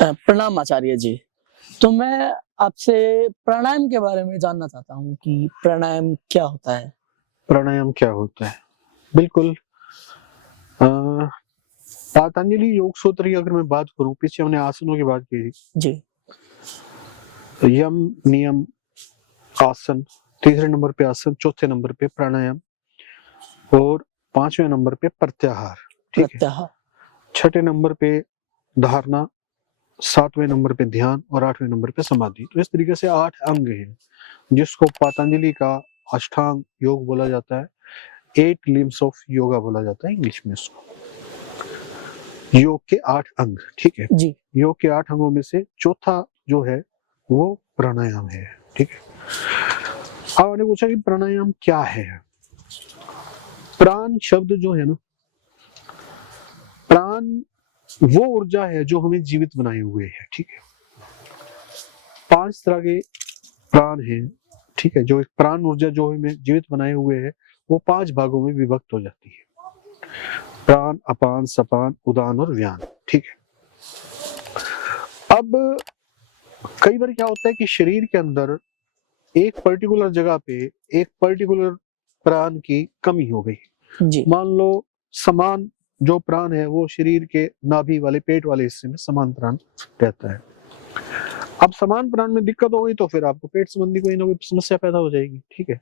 प्रणाम आचार्य जी। तो मैं आपसे प्राणायाम के बारे में जानना चाहता हूँ कि प्राणायाम क्या होता है? प्राणायाम क्या होता है? बिल्कुल। अ, पतंजलि योग सूत्र की अगर मैं बात करूं, पीछे हमने आसनों की बात की थी। जी। यम, नियम, आसन, तीसरे नंबर पे आसन, चौथे नंबर पे प्राणायाम और पांचवें नंबर पे प्रत्याहार। ठीक है। प्रत्याहार। छठे नंबर पे धारणा, सातवें नंबर पे ध्यान और आठवें नंबर पे समाधि। तो इस तरीके से 8 अंग हैं जिसको पतंजलि का अष्टांग योग बोला जाता है। 8 लिम्स ऑफ योगा बोला जाता है इंग्लिश में इसको। योग के 8 अंग। ठीक है। जी। योग के 8 अंगों में से चौथा जो है वो प्राणायाम है। ठीक है। अब आपने पूछा कि प्राणायाम क्या है। प्राण शब्द जो है ना, प्राण वो ऊर्जा है जो हमें जीवित बनाए हुए है। ठीक है। 5 तरह के प्राण हैं। ठीक है। जो एक प्राण ऊर्जा जो हमें जीवित बनाए हुए है वो 5 भागों में विभक्त हो जाती है। प्राण, अपान, सपान, उदान और व्यान। ठीक है। अब कई बार क्या होता है कि शरीर के अंदर एक पर्टिकुलर जगह पे एक पर्टिकुलर प्राण की कमी हो गई। जी। मान लो समान जो प्राण है वो शरीर के नाभि वाले पेट वाले हिस्से में समान प्राण रहता है। अब समान प्राण में दिक्कत हो गई तो फिर आपको पेट संबंधी कोई ना कोई समस्या पैदा हो जाएगी। ठीक है।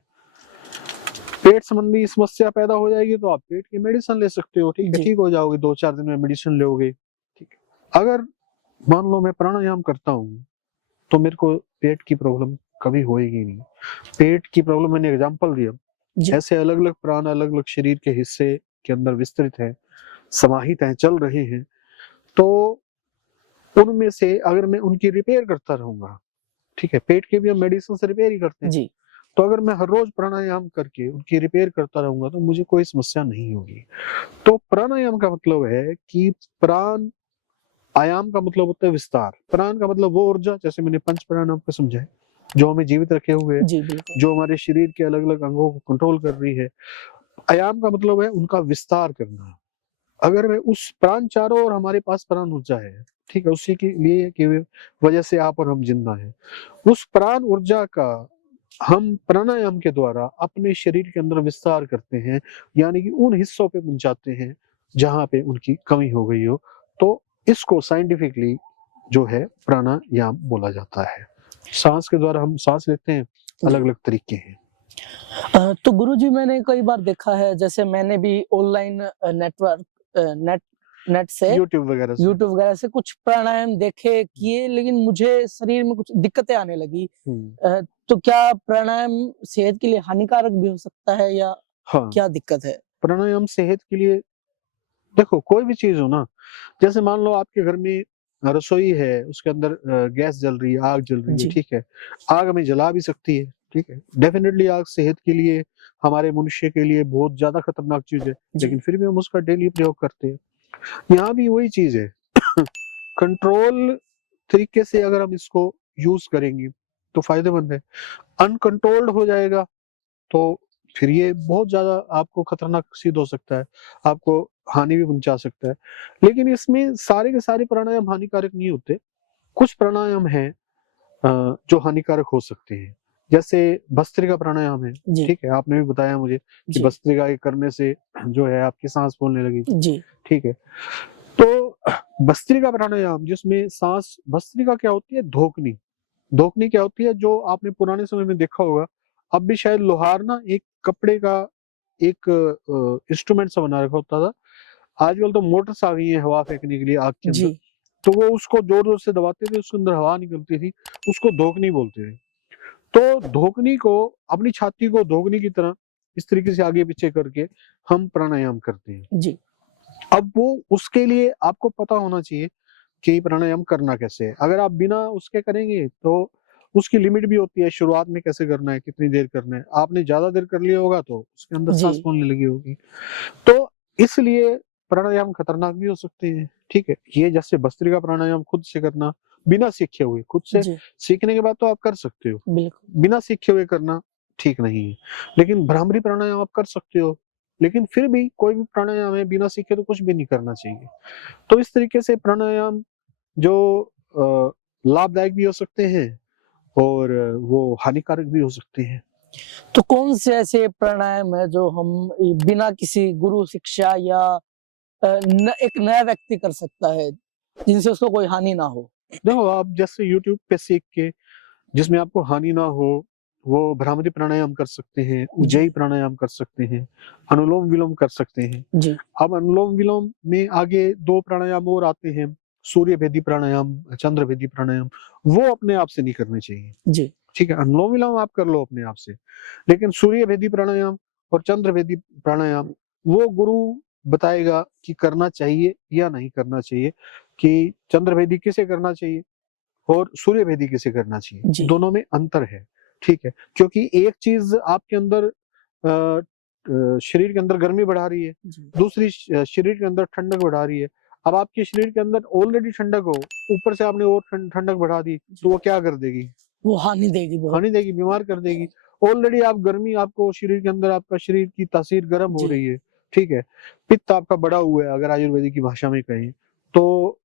पेट संबंधी समस्या पैदा हो जाएगी तो आप पेट की मेडिसिन ले सकते हो। ठीक है। जी। ठीक हो जाओगे, 2-4 दिन में मेडिसिन लोगे। ठीक है। अगर मान लो मैं प्राणायाम करता हूँ तो मेरे को पेट की प्रॉब्लम कभी होएगी नहीं। पेट की प्रॉब्लम मैंने एग्जांपल दिया। जी। ऐसे अलग अलग प्राण अलग अलग शरीर के हिस्से के अंदर विस्तृत है, समाहित हैं, चल रहे हैं। तो उनमें से अगर मैं उनकी रिपेयर करता रहूंगा, ठीक है, पेट के भी हम मेडिसिन से रिपेयर ही करते हैं, जी। तो अगर मैं हर रोज प्राणायाम करके उनकी रिपेयर करता रहूंगा तो मुझे कोई समस्या नहीं होगी। तो प्राणायाम का मतलब है कि प्राण, आयाम का मतलब होता है विस्तार, प्राण का मतलब वो ऊर्जा, जैसे मैंने पंच प्राण आपको समझाया, जो हमें जीवित रखे हुए है, जी, बिल्कुल। जो हमारे शरीर के अलग अलग अंगों को कंट्रोल कर रही है। आयाम का मतलब है उनका विस्तार करना। अगर मैं उस प्राण चारों और हमारे पास प्राण ऊर्जा है, ठीक है, उसी के लिए की वजह से आप और हम जिंदा है, उस प्राण ऊर्जा का हम प्राणायाम के द्वारा अपने शरीर के अंदर विस्तार करते हैं, यानी कि उन हिस्सों पे पहुंचाते हैं जहां पे उनकी कमी हो गई हो। तो इसको साइंटिफिकली जो है प्राणायाम बोला जाता है। सांस के द्वारा हम सांस लेते हैं, अलग जी। अलग तरीके हैं। तो गुरुजी मैंने कई बार देखा है, जैसे मैंने भी ऑनलाइन नेटवर्क नेट नेट से यूट्यूब वगैरह से। यूट्यूब वगैरह से कुछ प्राणायाम देखे, किए, लेकिन मुझे शरीर में कुछ दिक्कतें आने लगी। तो क्या प्राणायाम सेहत के लिए हानिकारक भी हो सकता है या हाँ, क्या दिक्कत है? प्राणायाम सेहत के लिए, देखो कोई भी चीज हो ना, जैसे मान लो आपके घर में रसोई है, उसके अंदर गैस जल रही है, आग जल रही है। जी। ठीक है। आग हमें जला भी सकती है। ठीक है। डेफिनेटली आग सेहत के लिए, हमारे मनुष्य के लिए बहुत ज्यादा खतरनाक चीज है, जी। लेकिन फिर भी हम उसका डेली प्रयोग करते हैं। यहाँ भी वही चीज है। कंट्रोल तरीके से अगर हम इसको यूज करेंगे तो फायदेमंद है। अनकंट्रोल्ड हो जाएगा तो फिर ये बहुत ज्यादा आपको खतरनाक सिद्ध हो सकता है, आपको हानि भी पहुंचा सकता है। लेकिन इसमें सारे के सारे प्राणायाम हानिकारक नहीं होते। कुछ प्राणायाम हैं जो हानिकारक हो सकते हैं। जैसे भस्त्रिका प्राणायाम है। जी। ठीक है। आपने भी बताया मुझे कि जी। भस्त्रिका के करने से जो है आपकी सांस फूलने लगी थी। जी। ठीक है। तो भस्त्रिका प्राणायाम जिसमें सांस, भस्त्रिका क्या होती है? धोकनी। धोकनी क्या होती है? जो आपने पुराने समय में देखा होगा, अब भी शायद लोहार ना एक कपड़े का एक इंस्ट्रूमेंट सा बना रखा होता था। आजकल तो मोटर्स आ गई हैं हवा फेंकने के लिए आग के अंदर। जी। तो वो उसको जोर जोर से दबाते थे, उसके अंदर हवा निकलती थी, उसको धोकनी बोलते थे। तो धोकनी को, अपनी छाती को धोकनी की तरह इस तरीके से आगे पीछे करके हम प्राणायाम करते हैं। जी। अब वो उसके लिए आपको पता होना चाहिए कि प्राणायाम करना कैसे है। अगर आप बिना उसके करेंगे तो उसकी लिमिट भी होती है, शुरुआत में कैसे करना है, कितनी देर करना है। आपने ज्यादा देर कर लिया होगा तो उसके अंदर जी। सांस फूलने लगी होगी। तो इसलिए प्राणायाम खतरनाक भी हो सकते हैं। ठीक है। ये जैसे भस्त्रिका प्राणायाम खुद से करना, बिना सीखे हुए, खुद से जी। सीखने के बाद तो आप कर सकते हो, बिल्कुल। बिना सीखे हुए करना ठीक नहीं है। लेकिन भ्रामरी प्राणायाम आप कर सकते हो। लेकिन फिर भी कोई भी प्राणायाम है, बिना सीखे तो कुछ भी नहीं करना चाहिए। तो इस तरीके से प्राणायाम जो लाभदायक भी हो सकते हैं और वो हानिकारक भी हो सकते हैं। तो कौन से ऐसे प्राणायाम है जो हम बिना किसी गुरु शिक्षा या एक नया व्यक्ति कर सकता है जिनसे उसको कोई हानि ना हो? देखो, आप जैसे यूट्यूब पे सीख के जिसमें आपको हानि ना हो, वो भ्रामरी प्राणायाम कर सकते हैं, उज्जयी प्राणायाम कर सकते हैं, अनुलोम-विलोम कर सकते हैं। जी, अब अनुलोम-विलोम में आगे 2 प्राणायाम और आते हैं, सूर्य भेदी प्राणायाम, चंद्र भेदी प्राणायाम, वो अपने आप से नहीं करने चाहिए। जी, ठीक है, अनुलोम-विलोम आप कर लो अपने आप से, लेकिन सूर्य भेदी प्राणायाम और चंद्र भेदी प्राणायाम, वो गुरु बताएगा कि करना चाहिए या नहीं करना चाहिए, कि चंद्र भेदी किसे करना चाहिए और सूर्य भेदी किसे करना चाहिए, जी, दोनों में अंतर है, ठीक है? क्योंकि एक चीज़ आपके अंदर शरीर के अंदर गर्मी बढ़ा रही है, जी। दूसरी शरीर के अंदर ठंडक बढ़ा रही है। अब आपके शरीर के अंदर ऑलरेडी ठंडक हो, ऊपर से आपने और ठंडक बढ़ा दी, तो वो क्या कर देगी? वो हानि देगी बहुत। हानि देगी, बीमार कर देगी। ऑलरेडी आप गर्मी आपको शरीर के अंदर आपका शरीर की तासीर गर्म हो जी, रही है, ठीक है? पित्त आपका बढ़ा हुआ है अगर आयुर्वेदिक की भाषा में कहें, तो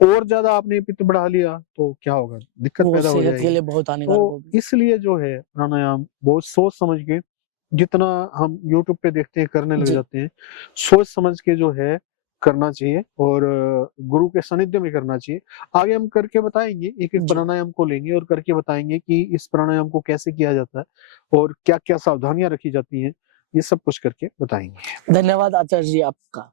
और ज़्यादा आपने पित्त बढ़ा लिया तो क्या होगा? दिक्कत वो पैदा हो सेहत के जाएगी। लिए बहुत हानिकारक तो होगी। इसलिए जो है प्राणायाम बहुत सोच समझ के जितना हम यूट्यूब पे देखते हैं करने लग जी, जाते हैं, सोच समझ के जो है करना चाहिए और गुरु के सानिध्य में करना चाहिए। आगे हम करके बताएँगे, एक-एक जी। प्राणायाम को लेंगे और करके बताएँगे कि इस प्राणायाम को कैसे किया जाता है और क्या-क्या सावधानियाँ रखी जाती हैं, ये सब कुछ करके बताएँगे। धन्यवाद आचार्य जी आपका।